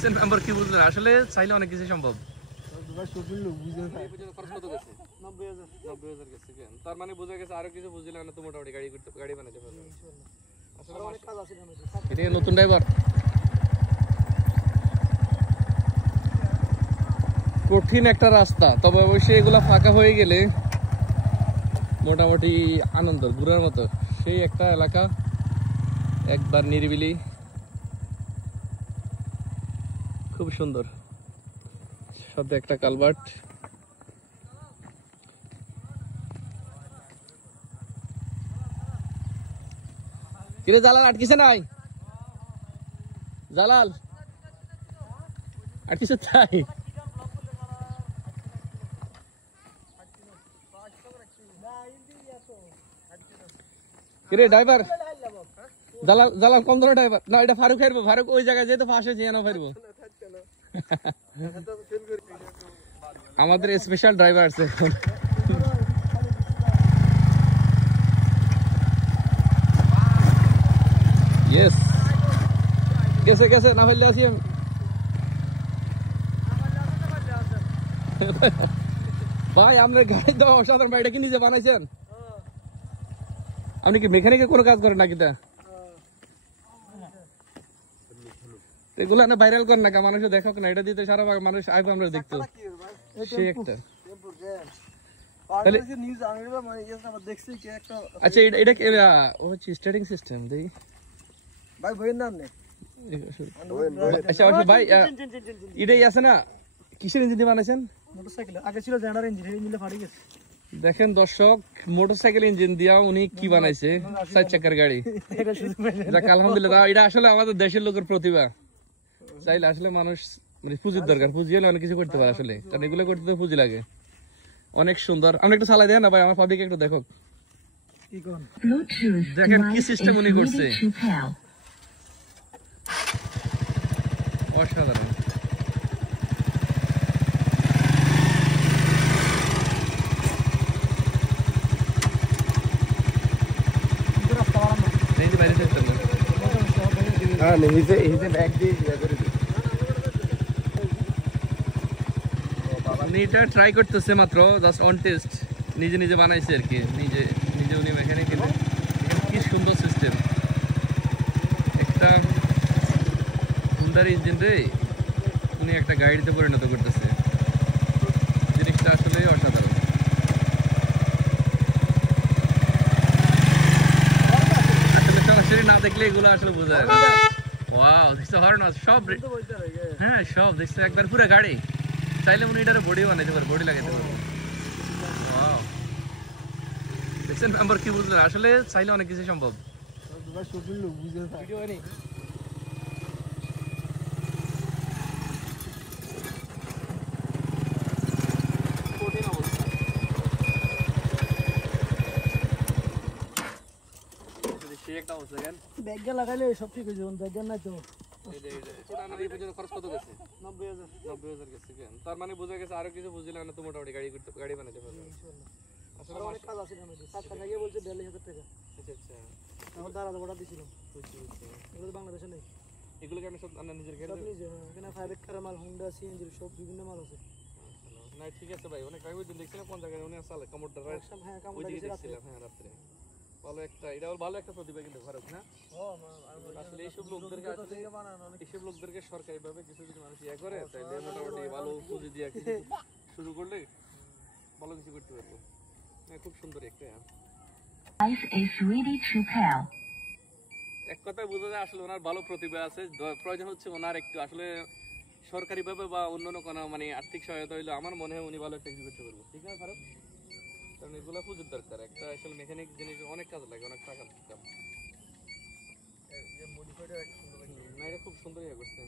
দেখছেন মেম্বার কি বুঝলেন, আসলে চাইলে অনেক কিছু সম্ভব। তার মানে বোঝা গেছে আরো কিছু বুঝলে না তো মোটামুটি গাড়ি বানাতে পারবে। এটা নতুন ড্রাইভার, কঠিন একটা রাস্তা, তবে অবশ্যই এগুলা ফাঁকা হয়ে গেলে মোটামুটি আনন্দ ঘুরার মতো সেই একটা এলাকা, একবার নিরিবিলি, খুব সুন্দর, সাথে একটা কালভার্ট। কিরে জালাল আটকিছে নাই? জালাল আটকিছে তাই? কিরে ড্রাইভার, জালাল জালাল কোন ধরনের ড্রাইভার? না এটা ফারুক হারবো, ফারুক ওই জায়গায় যেহেতু ফাঁসে যেয়ে না ফারবো। আমাদের স্পেশাল ড্রাইভার আছে এখন। ইয়েস গেছে গেছে, না ফেললে আছি আমি। ভাই আপনার গাড়ি তো অসাধারণ ভাই, এটা কি নিজে বানাইছেন? আপনি কি মেকানিকে কোনো কাজ করেন নাকি? তা এগুলো না ভাইরাল করেন না, মানুষ দেখো না, এটা দিতে সারা মানুষ আইবো আমরা দেখতো। সে একটা আচ্ছা, এটা হচ্ছে স্টার্টিং সিস্টেম দেখি ভাই, বইয়ের নাম নেই। আচ্ছা ভাই, এটাই আছে না, কিসের ইঞ্জিন দিয়ে বানাইছেন? মোটরসাইকেল, আগে ছিল জেনারেল ইঞ্জিন, এই ইঞ্জিনটা ফাটি গেছে। দেখেন দর্শক, মোটরসাইকেল ইঞ্জিন দিয়া উনি কি বানাইছে, 4 চাকার গাড়ি। আলহামদুলিল্লাহ, এটা আসলে আমাদের দেশের লোকের প্রতিভা। চাইলে আসলে মানুষ মানে পুঁজির দরকার, পুঁজি হলে অনেক কিছু করতে পারে আসলে, কারণ এগুলো করতে তো পুঁজি লাগে। অনেক সুন্দর, আমরা একটু চালাই দেন না ভাই, আমার পাবলিক একটু দেখো, দেখেন কি সিস্টেম উনি করছে, অসাধারণ। এটা ট্রাই করতেছে মাত্র, জাস্ট অন টেস্ট, নিজে নিজে বানাইছে আর কি, নিজে নিজে উনি এখানে গেলে। কি সুন্দর সিস্টেম, একটা হুন্ডার ইঞ্জিন রে উনি একটা গাড়িতে পরিণত করতেছে, জিনিসটা আসলে অসাধারণ। আসলে সরাসরি না দেখলে এগুলো আসলে বোঝা যায় না। ওয়াও, দেখছো হর্ন সব, হ্যাঁ সব দেখছো একবার পুরো গাড়ি। চাইলে উনি এটার বডি বানাইতে পারে, বডি লাগাইতে পারে। ওয়াও, দেখছেন মেম্বার কি বুঝলেন, আসলে চাইলে অনেক কিছু সম্ভব। ভিডিও নেই কঠিন অবস্থা, সেই একটা অবস্থা। কেন ব্যাগটা লাগাইলে সব ঠিক হয়ে যাবে, ব্যাগটা নাই তো। খরচ কত গেছে? 90,000 গেছে। কেন তার মানে বোঝা গেছে আরো কিছু বুঝলে না তো মোটামুটি গাড়ি বানাতে পারবে। আসলে অনেক কাজ আছে আমাদের, 7 টাকা গিয়ে বলছে 42,000 টাকা। আচ্ছা আচ্ছা, আমার দাদা অর্ডার দিছিল। এগুলো বাংলাদেশে নেই, এগুলো কেন সব আপনার নিজের ঘরে? নিজে, এখানে ফাইবেক কারামাল, হোন্ডা, সিএনজি সব বিভিন্ন মাল আছে। না ঠিক আছে ভাই, অনেক আগে দেখছিলাম কোন জায়গায় উনি আসলে কমোডার, হ্যাঁ কমোডার দেখছিলাম, হ্যাঁ রাতে। ভালো একটা, এটা ভালো একটা প্রতিভা কিন্তু ফারুক না? আসলে এইসব লোকদেরকে সরকারি ভাবে কিছু কিছু মানুষ ইয়ে করে, তাইলে মোটামুটি ভালো পুঁজি দিয়ে কিছু শুরু করলে ভালো কিছু করতে পারবো। হ্যাঁ খুব সুন্দর একটা, এক কথায় বোঝা যায় আসলে ওনার ভালো প্রতিভা আছে। প্রয়োজন হচ্ছে ওনার একটু আসলে সরকারি ভাবে বা অন্যান্য কোনো মানে আর্থিক সহায়তা হইলে আমার মনে হয় উনি ভালো একটা কিছু করতে পারবো। ঠিক আছে ফারুক, কারণ এগুলো পুঁজির দরকার, একটা আসলে মেকানিক জিনিস অনেক কাজ লাগে, অনেক টাকা দরকার। না এটা খুব সুন্দর ইয়ে করছে।